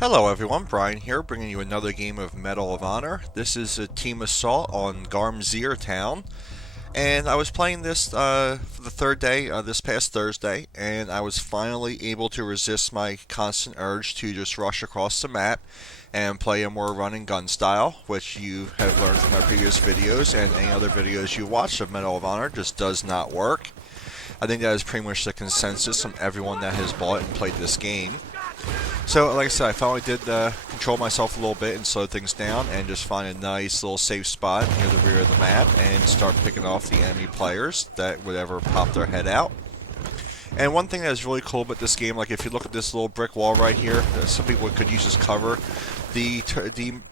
Hello everyone, Brian here, bringing you another game of Medal of Honor. This is a team assault on Garmsir Town, and I was playing this for the third day, this past Thursday, and I was finally able to resist my constant urge to just rush across the map and play a more run and gun style, which you have learned from my previous videos and any other videos you watched of Medal of Honor just does not work. I think that is pretty much the consensus from everyone that has bought and played this game. So, like I said, I finally did control myself a little bit and slow things down and just find a nice little safe spot near the rear of the map and start picking off the enemy players that would ever pop their head out. And one thing that is really cool about this game, like if you look at this little brick wall right here, some people could use as cover. The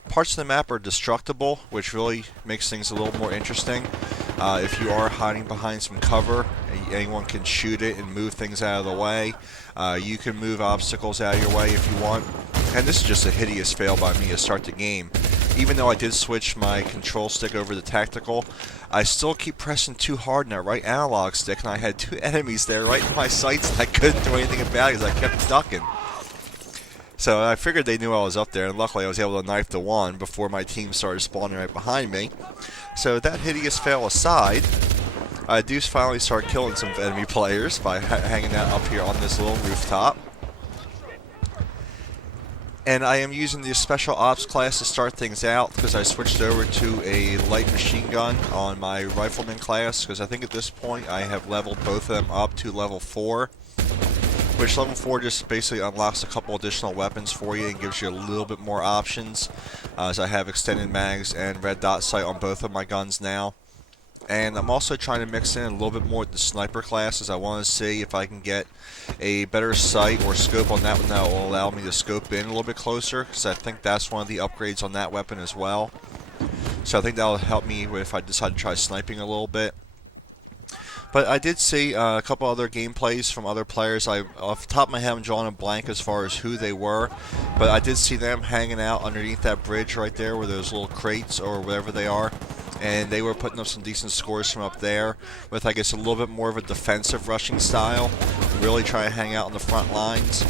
parts of the map are destructible, which really makes things a little more interesting. If you are hiding behind some cover, anyone can shoot it and move things out of the way. You can move obstacles out of your way if you want. And this is just a hideous fail by me to start the game. Even though I did switch my control stick over to tactical, I still keep pressing too hard on that right analog stick, and I had two enemies there right in my sights and I couldn't do anything about it because I kept ducking. So I figured they knew I was up there, and luckily I was able to knife the one before my team started spawning right behind me. So that hideous fail aside, I do finally start killing some enemy players by hanging out up here on this little rooftop. And I am using the Special Ops class to start things out because I switched over to a light machine gun on my rifleman class, because I think at this point I have leveled both of them up to level 4. Which level 4 just basically unlocks a couple additional weapons for you and gives you a little bit more options. As I have extended mags and red dot sight on both of my guns now. And I'm also trying to mix in a little bit more with the sniper class, as I want to see if I can get a better sight or scope on that one that will allow me to scope in a little bit closer, because I think that's one of the upgrades on that weapon as well. So I think that will help me if I decide to try sniping a little bit. But I did see a couple other gameplays from other players. Off the top of my head, I'm drawing a blank as far as who they were. But I did see them hanging out underneath that bridge right there where those little crates or whatever they are. And they were putting up some decent scores from up there with, I guess, a little bit more of a defensive rushing style. Really try to hang out on the front lines.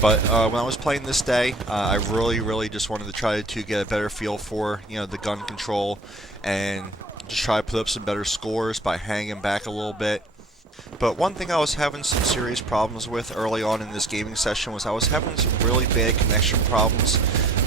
But when I was playing this day, I really just wanted to try to get a better feel for, the gun control and just try to put up some better scores by hanging back a little bit. But one thing I was having some serious problems with early on in this gaming session was I was having some really bad connection problems.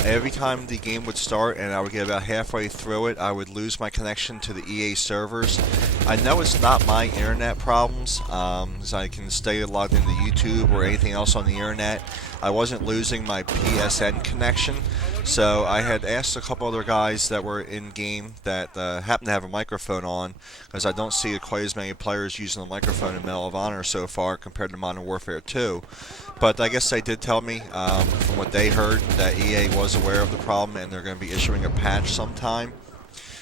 Every time the game would start and I would get about halfway through it, I would lose my connection to the EA servers. I know it's not my internet problems, as I can stay logged into YouTube or anything else on the internet. I wasn't losing my PSN connection, so I had asked a couple other guys that were in game that happened to have a microphone on, because I don't see quite as many players using the microphone in Medal of Honor so far compared to Modern Warfare 2. But I guess they did tell me, from what they heard, that EA was aware of the problem and they're going to be issuing a patch sometime.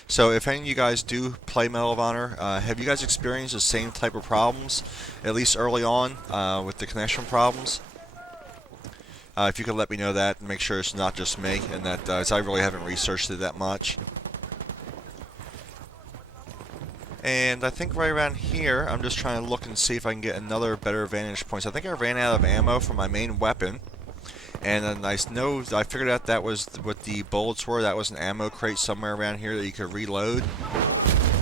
So if any of you guys do play Medal of Honor, have you guys experienced the same type of problems, at least early on, with the connection problems? If you could let me know that and make sure it's not just me, and that as I really haven't researched it that much. And I think right around here, I'm just trying to look and see if I can get another better vantage points. I think I ran out of ammo for my main weapon. And then I figured out that was what the bullets were. That was an ammo crate somewhere around here that you could reload.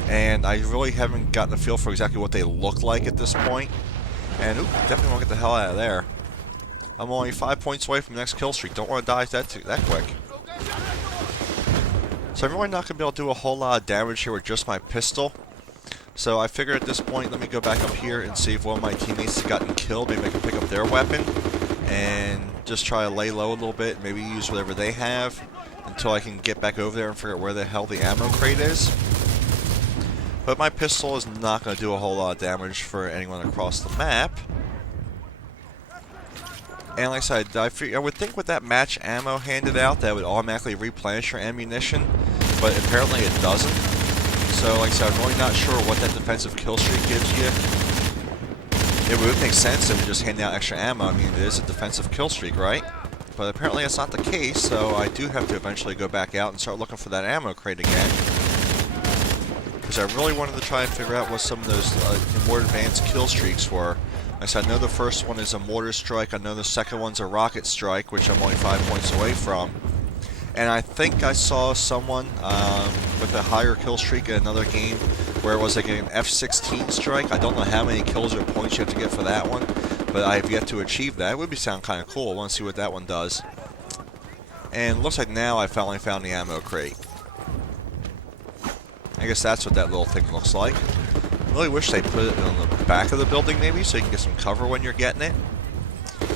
And I really haven't gotten a feel for exactly what they look like at this point. And oop, definitely want to get the hell out of there. I'm only 5 points away from the next kill streak. Don't want to die that quick. So I'm really not going to be able to do a whole lot of damage here with just my pistol. So I figured at this point, let me go back up here and see if one of my teammates has gotten killed. Maybe I can pick up their weapon and just try to lay low a little bit. Maybe use whatever they have until I can get back over there and figure out where the hell the ammo crate is. But my pistol is not going to do a whole lot of damage for anyone across the map. And like I said, I would think with that match ammo handed out that would automatically replenish your ammunition, but apparently it doesn't. So like I said, I'm really not sure what that defensive kill streak gives you. It would make sense if we just hand out extra ammo. I mean, it is a defensive kill streak, right? But apparently that's not the case, so I do have to eventually go back out and start looking for that ammo crate again. Because I really wanted to try and figure out what some of those more advanced kill streaks were. I said, I know the first one is a mortar strike. I know the second one's a rocket strike, which I'm only 5 points away from. And I think I saw someone with a higher kill streak in another game where it was like an F-16 strike. I don't know how many kills or points you have to get for that one, but I have yet to achieve that. It would sound kind of cool. I want to see what that one does. And it looks like now I finally found the ammo crate. I guess that's what that little thing looks like. I really wish they put it on the back of the building maybe so you can get some cover when you're getting it.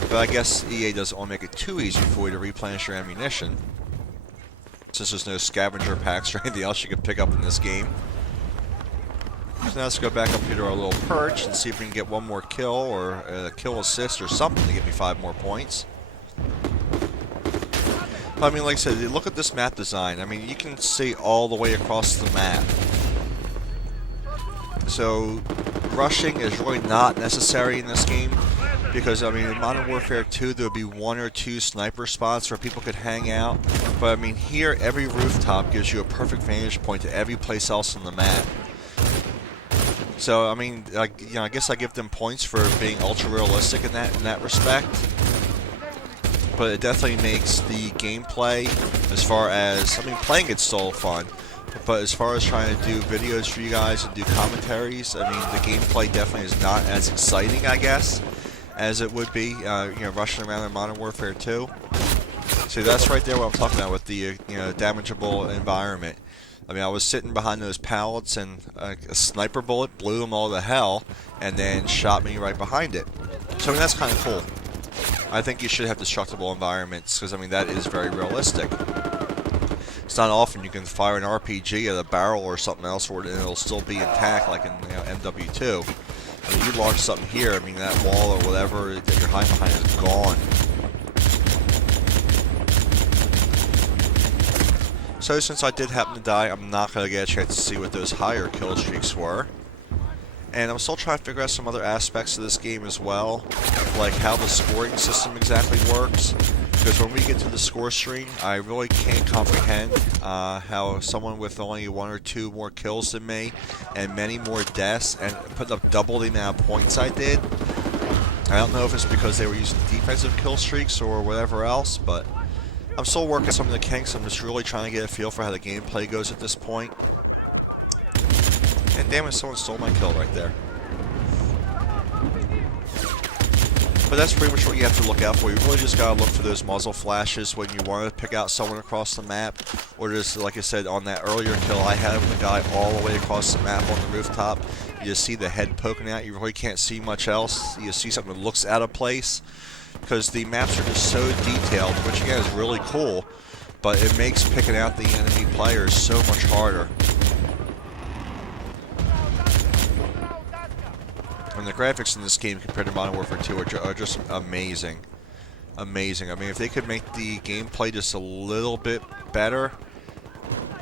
But I guess EA doesn't want to make it too easy for you to replenish your ammunition, since there's no scavenger packs or anything else you can pick up in this game. So now let's go back up here to our little perch and see if we can get one more kill or a kill assist or something to get me 5 more points. I mean, like I said, look at this map design. I mean, you can see all the way across the map. So, rushing is really not necessary in this game, because, I mean, in Modern Warfare 2, there would be 1 or 2 sniper spots where people could hang out. But, I mean, here, every rooftop gives you a perfect vantage point to every place else on the map. So, I mean, I guess I give them points for being ultra-realistic in that respect. But it definitely makes the gameplay, as far as, I mean, playing it's still fun. But as far as trying to do videos for you guys and do commentaries, I mean, the gameplay definitely is not as exciting, I guess, as it would be, rushing around in Modern Warfare 2. See, that's right there what I'm talking about with the, damageable environment. I mean, I was sitting behind those pallets and a sniper bullet blew them all to hell and then shot me right behind it. So, I mean, that's kind of cool. I think you should have destructible environments because, I mean, that is very realistic. It's not often you can fire an RPG at a barrel or something else where it'll still be intact, like in MW2. I mean, you launch something here, I mean, that wall or whatever that you're hiding behind is gone. So since I did happen to die, I'm not going to get a chance to see what those higher kill streaks were. And I'm still trying to figure out some other aspects of this game as well, like how the scoring system exactly works. Because when we get to the score screen, I really can't comprehend how someone with only 1 or 2 more kills than me and many more deaths and putting up double the amount of points I did. I don't know if it's because they were using defensive kill streaks or whatever else, but I'm still working some of the kinks. I'm just really trying to get a feel for how the gameplay goes at this point. And damn it, someone stole my kill right there. But that's pretty much what you have to look out for. You really just gotta look for those muzzle flashes when you want to pick out someone across the map. Or just, like I said, on that earlier kill I had with the guy all the way across the map on the rooftop. You just see the head poking out. You really can't see much else. You see something that looks out of place. Because the maps are just so detailed, which again is really cool. But it makes picking out the enemy players so much harder. And the graphics in this game compared to Modern Warfare 2 are just amazing. Amazing. I mean, if they could make the gameplay just a little bit better,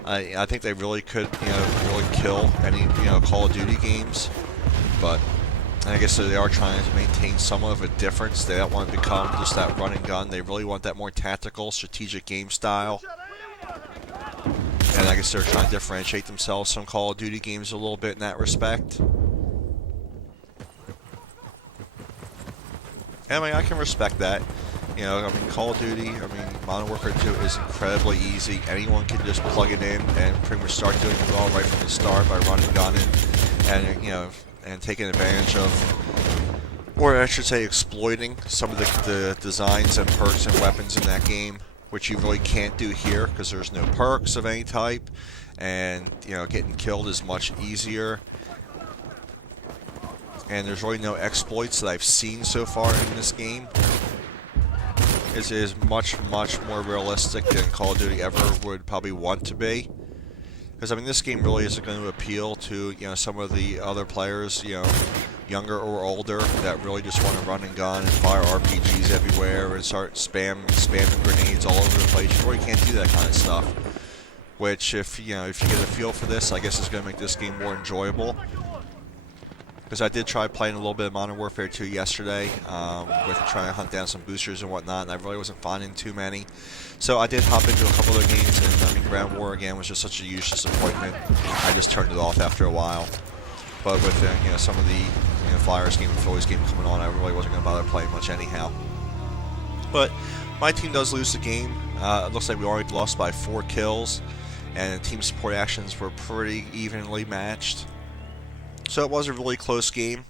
I think they really could, really kill any, Call of Duty games. But I guess they are trying to maintain somewhat of a difference. They don't want to become just that run and gun. They really want that more tactical, strategic game style. And I guess they're trying to differentiate themselves from Call of Duty games a little bit in that respect. I mean, I can respect that. I mean, Call of Duty, Modern Warfare 2 is incredibly easy. Anyone can just plug it in and pretty much start doing it all right from the start by running, gunning, and, and taking advantage of, or I should say exploiting some of the designs and perks and weapons in that game, which you really can't do here because there's no perks of any type, and, getting killed is much easier. And there's really no exploits that I've seen so far in this game. It is much, much more realistic than Call of Duty ever would probably want to be. Because, I mean, this game really isn't going to appeal to, some of the other players, younger or older, that really just want to run and gun and fire RPGs everywhere and start spamming grenades all over the place. You really can't do that kind of stuff. Which, if you get a feel for this, I guess it's going to make this game more enjoyable. Because I did try playing a little bit of Modern Warfare 2 yesterday, with trying to hunt down some boosters and whatnot, and I really wasn't finding too many. So I did hop into a couple other games, and I mean, Ground War again was just such a huge disappointment. I just turned it off after a while. But with some of the between the Flyers game and Phillies game coming on, I really wasn't going to bother playing much anyhow. But my team does lose the game. It looks like we already lost by 4 kills, and the team support actions were pretty evenly matched. So it was a really close game.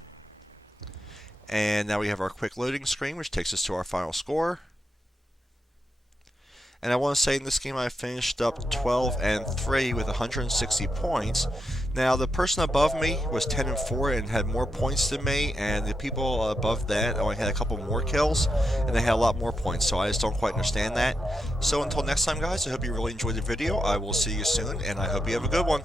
And now we have our quick loading screen, which takes us to our final score. And I want to say in this game I finished up 12-3 with 160 points. Now the person above me was 10-4 and had more points than me, and the people above that only had a couple more kills, and they had a lot more points, so I just don't quite understand that. So until next time, guys, I hope you really enjoyed the video. I will see you soon, and I hope you have a good one.